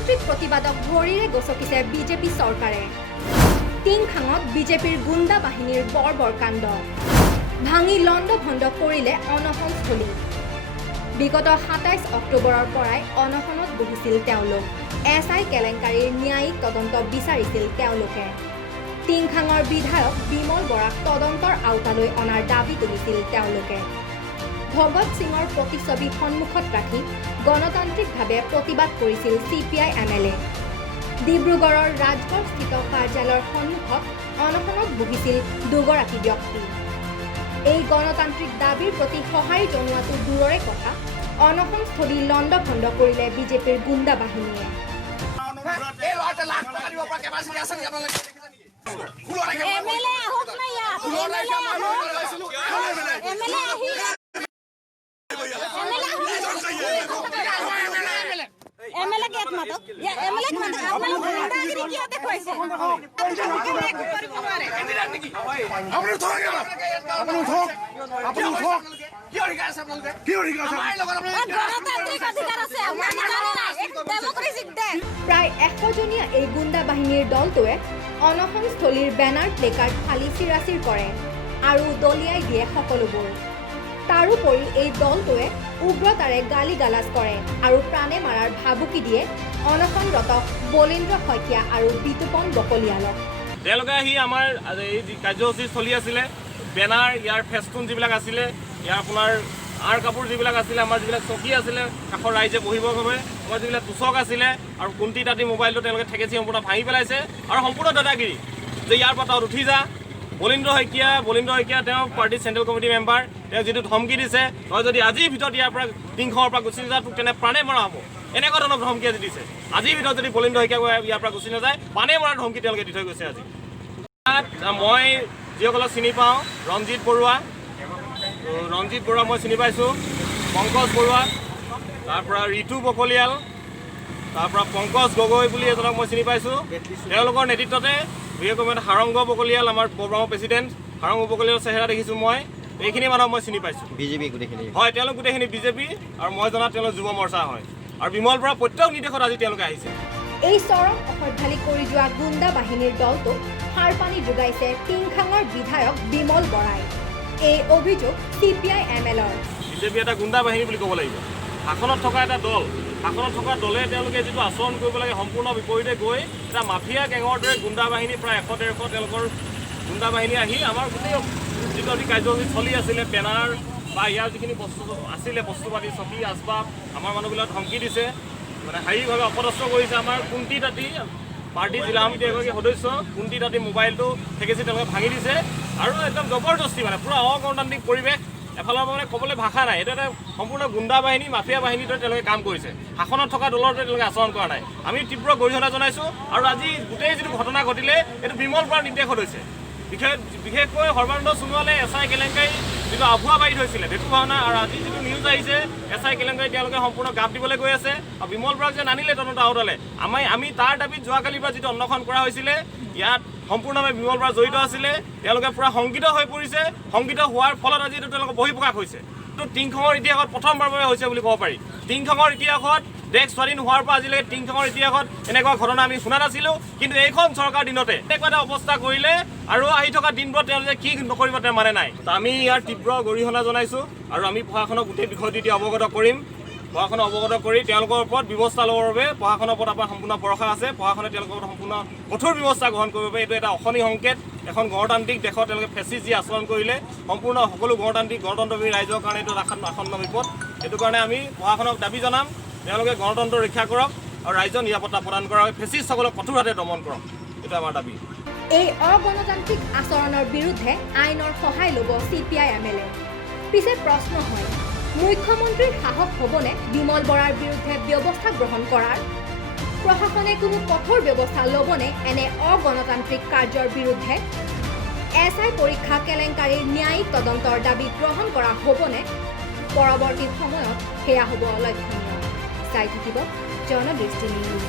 গণতান্ত্ৰিক প্ৰতিবাদক ভৰিৰে গছকিছে বিজেপি চৰকাৰে। টিংখাঙত বিজেপিৰ গুণ্ডা বাহিনীৰ বৰ্বৰ কাণ্ড ভাঙি লণ্ডভণ্ড কৰিলে অনশনস্থলী। বিগত ২৭ অক্টোবৰৰ পৰাই অনশনত বহিছিল তেওঁলোক। এছআই কেলেংকাৰীৰ ন্যায়িক তদন্ত বিচাৰিছিল তেওঁলোকে। টিংখাঙৰ বিধায়ক বিমল বৰাক তদন্তৰ আওতালৈ অনাৰ দাবী তুলিছিল তেওঁলোকে। ভগত সিঙৰ প্ৰতিচ্ছবি সন্মুখত ৰাখি গণতান্ত্ৰিকভাৱে প্ৰতিবাদ কৰিছিল CPI MLA। ডিব্ৰুগড়ৰ ৰাজঘৰস্থিত কাৰ্যালয়ৰ সন্মুখত অনশনত বহিছিল দুগৰাকী ব্যক্তি। এই গণতান্ত্ৰিক দাবীৰ প্ৰতি সঁহাৰি জনোৱাটো দূৰৰে কথা, অনশনস্থলী লণ্ডভণ্ড কৰিলে বিজেপিৰ গুণ্ডা বাহিনীয়ে। প্ৰায় ১০০জনীয়া এই গুণ্ডা বাহিনীৰ দলটোৱে অনশনস্থলীৰ বেনাৰ প্লেকাৰ্ড ফালি চিৰাচিৰ কৰে আৰু দলিয়াই দিয়ে সকলোবোৰ। তাৰোপৰি এই দলটোৱে উগ্ৰতাৰে গালি গালাজ কৰে আৰু প্ৰাণে মাৰাৰ ভাবুকি দিয়ে অনশনৰত বলীন্দ্ৰ শইকীয়া আৰু বিতুপন বকলিয়ালক। তেওঁলোকে আহি আমাৰ এই কাৰ্যসূচী চলি আছিলে, বেনাৰ ইয়াৰ ফেষ্টুন যিবিলাক আছিলে, ইয়াৰ আপোনাৰ আঁৰ কাপোৰ যিবিলাক আছিলে, আমাৰ যিবিলাক চকী আছিলে কাষৰ ৰাইজে বহিবৰ বাবে, আমাৰ যিবিলাক তোচক আছিলে আৰু কুন্তি তাঁতী মোবাইলটো তেওঁলোকে ঠেকেচি সম্পূৰ্ণ ভাঙি পেলাইছে আৰু সম্পূৰ্ণ দাদাগিৰি যে ইয়াৰ পৰা তাত উঠি যা। বলীন্দ্ৰ শইকীয়া তেওঁ পাৰ্টিৰ চেণ্ট্ৰেল কমিটি মেম্বাৰ, তেওঁ যিটো ধমকি দিছে, তই যদি আজিৰ ভিতৰত ইয়াৰ পৰা টিংখাঙৰ পৰা গুচি যা তোক তেনে প্ৰাণে মৰা হ'ব, এনেকুৱা ধৰণৰ ধমকি আজি দিছে। আজিৰ ভিতৰত যদি বলীন্দ্ৰ শইকীয়া ইয়াৰ পৰা গুচি নাযায় প্ৰাণে মৰাৰ ধমকি তেওঁলোকে দি থৈ গৈছে। আজি মই যিসকলক চিনি পাওঁ, ৰঞ্জিত বৰুৱা মই চিনি পাইছোঁ, পংকজ বৰুৱা, তাৰপৰা ঋতু বকলিয়াল, তাৰপৰা পংকজ গগৈ বুলি এজনক মই চিনি পাইছোঁ। তেওঁলোকৰ নেতৃত্বতে বিশেষকৈ সাৰংগ বকলিয়াল, আমাৰ বৰব্ৰহ্ম প্ৰেচিডেণ্ট সাৰংগ বকলিয়ালৰ চেহেৰা দেখিছোঁ মই। এইখিনি মানুহক মই চিনি পাইছোঁ। বিজেপি গোটেইখিনি হয়, তেওঁলোক গোটেইখিনি বিজেপি আৰু মই জনাত তেওঁলোক যুৱ মৰ্চা হয়। আৰু বিমল বৰা প্ৰত্যেক নিৰ্দেশত আজি তেওঁলোকে আহিছে। এই চৰম অসভ্যালি কৰি যোৱা গুণ্ডা বাহিনীৰ দলটোক সাৰ পানী যোগাইছে টিংখাঙৰ বিধায়ক বিমল বৰাই। এই অভিযোগ CPI MLৰ। বিজেপি এটা গুণ্ডা বাহিনী বুলি ক'ব লাগিব। শাসনত থকা এটা দল, শাসনত থকা দলে তেওঁলোকে যিটো আচৰণ কৰিব লাগে সম্পূৰ্ণ বিপৰীতে গৈ এটা মাফিয়া গেঙৰ দৰে গুণ্ডা বাহিনী প্ৰায় ১০০-১৫০ তেওঁলোকৰ গুণ্ডা বাহিনী আহি আমাৰ গোটেই যিটো আমি কাৰ্যসূচী চলি আছিলে, বেনাৰ বা ইয়াৰ যিখিনি বস্তু আছিলে, বস্তুপাতি চকী আচবাব, আমাৰ মানুহবিলাক ধমকি দিছে, মানে শাৰীৰিকভাৱে অপদস্থ কৰিছে। আমাৰ কুন্তি তাঁতী পাৰ্টিৰ জিলা সমিতিৰ এগৰাকী সদস্য কুন্তি তাঁতী মোবাইলটো ঠেকেচি তেওঁলোকে ভাঙি দিছে আৰু একদম জবৰদস্তি মানে পূৰা অগণতান্ত্ৰিক পৰিৱেশ। এফালৰ পৰা মানে ক'বলৈ ভাষা নাই, এইটো এটা সম্পূৰ্ণ গুণ্ডা বাহিনী মাফিয়া বাহিনীৰ দৰে তেওঁলোকে কাম কৰিছে। শাসনত থকা দলৰ দৰে তেওঁলোকে আচৰণ কৰা নাই। আমি তীব্ৰ গৰিহণা জনাইছোঁ আৰু আজি গোটেই যিটো ঘটনা ঘটিলে এইটো বিমল বৰাৰ নিৰ্দেশত হৈছে। বিশেষকৈ সৰ্বানন্দ সোণোৱালে SI কেলেংকাৰী যিটো আভুৱা বাঢ়ি থৈছিলে ভেকু ভাওনা, আৰু আজি যিটো নিউজ আহিছে SI কেলেংকাৰী তেওঁলোকে সম্পূৰ্ণ গাপ দিবলৈ গৈ আছে আৰু বিমল বৰাক যে নানিলে তদন্ত আওতালে। আমি তাৰ দাবীত যোৱাকালিৰ পৰা যিটো অন্বেষণ কৰা হৈছিলে, ইয়াত সম্পূৰ্ণভাৱে বিমল বৰা জড়িত আছিলে। তেওঁলোকে পূৰা শংকিত হৈ পৰিছে। শংকিত হোৱাৰ ফলত আজি তেওঁলোকৰ বহিঃপ্ৰকাশ হৈছে। টিংখাঙৰ ইতিহাসত প্ৰথমবাৰৰ বাবে হৈছে বুলি ক'ব পাৰি। টিংখাঙৰ ইতিহাসত দেশ স্বাধীন হোৱাৰ পৰা আজিলৈকে টিংখাঙৰ ইতিহাসত এনেকুৱা ঘটনা আমি শুনা নাছিলোঁ, কিন্তু এইখন চৰকাৰ দিনতে এনেকুৱা এটা অৱস্থা কৰিলে আৰু আহি থকা দিনবোৰত তেওঁলোকে কি নকৰিব তেওঁ মানে নাই। আমি ইয়াৰ তীব্ৰ গৰিহণা জনাইছোঁ আৰু আমি প্ৰশাসনক গোটেই বিষয়টো এতিয়া অৱগত কৰিম। প্ৰশাসনক অৱগত কৰি তেওঁলোকৰ ওপৰত ব্যৱস্থা ল'বৰ বাবে প্ৰশাসনৰ ওপৰত আমাৰ সম্পূৰ্ণ ভৰসা আছে। প্ৰশাসনে তেওঁলোকৰ ওপৰত সম্পূৰ্ণ কঠোৰ ব্যৱস্থা গ্ৰহণ কৰিব বাবে। এইটো এটা অশনি সংকেত। এখন গণতান্ত্ৰিক দেশত তেওঁলোকে ফেচিষ্ট যি আচৰণ কৰিলে সম্পূৰ্ণ সকলো গণতন্ত্ৰপ্ৰেমী ৰাইজৰ কাৰণে এইটো আসন্ন বিপদ। সেইটো কাৰণে আমি প্ৰশাসনক দাবী জনাম, তেওঁলোকে গণতন্ত্ৰ ৰক্ষা কৰক আৰু ৰাইজৰ নিৰাপত্তা প্ৰদান কৰা, ফেচিষ্টসকলক কঠোৰভাৱে দমন কৰক। এইটো আমাৰ দাবী। এই অগণতান্ত্ৰিক আচৰণৰ বিৰুদ্ধে আইনৰ সহায় ল'ব CPI MLA। পিছে প্ৰশ্ন হয়, মুখ্যমন্ত্ৰীৰ সাহস হ'বনে বিমল বৰাৰ বিৰুদ্ধে ব্যৱস্থা গ্ৰহণ কৰাৰ? প্ৰশাসনে কোনো কঠোৰ ব্যৱস্থা ল'বনে এনে অগণতান্ত্ৰিক কাৰ্যৰ বিৰুদ্ধে? SI পৰীক্ষা কেলেংকাৰীৰ ন্যায়িক তদন্তৰ দাবী গ্ৰহণ কৰা হ'বনে? পৰৱৰ্তী সময়ত সেয়া হ'ব লক্ষণীয়। চাই থাকিব জনদৃষ্টি নিউজ।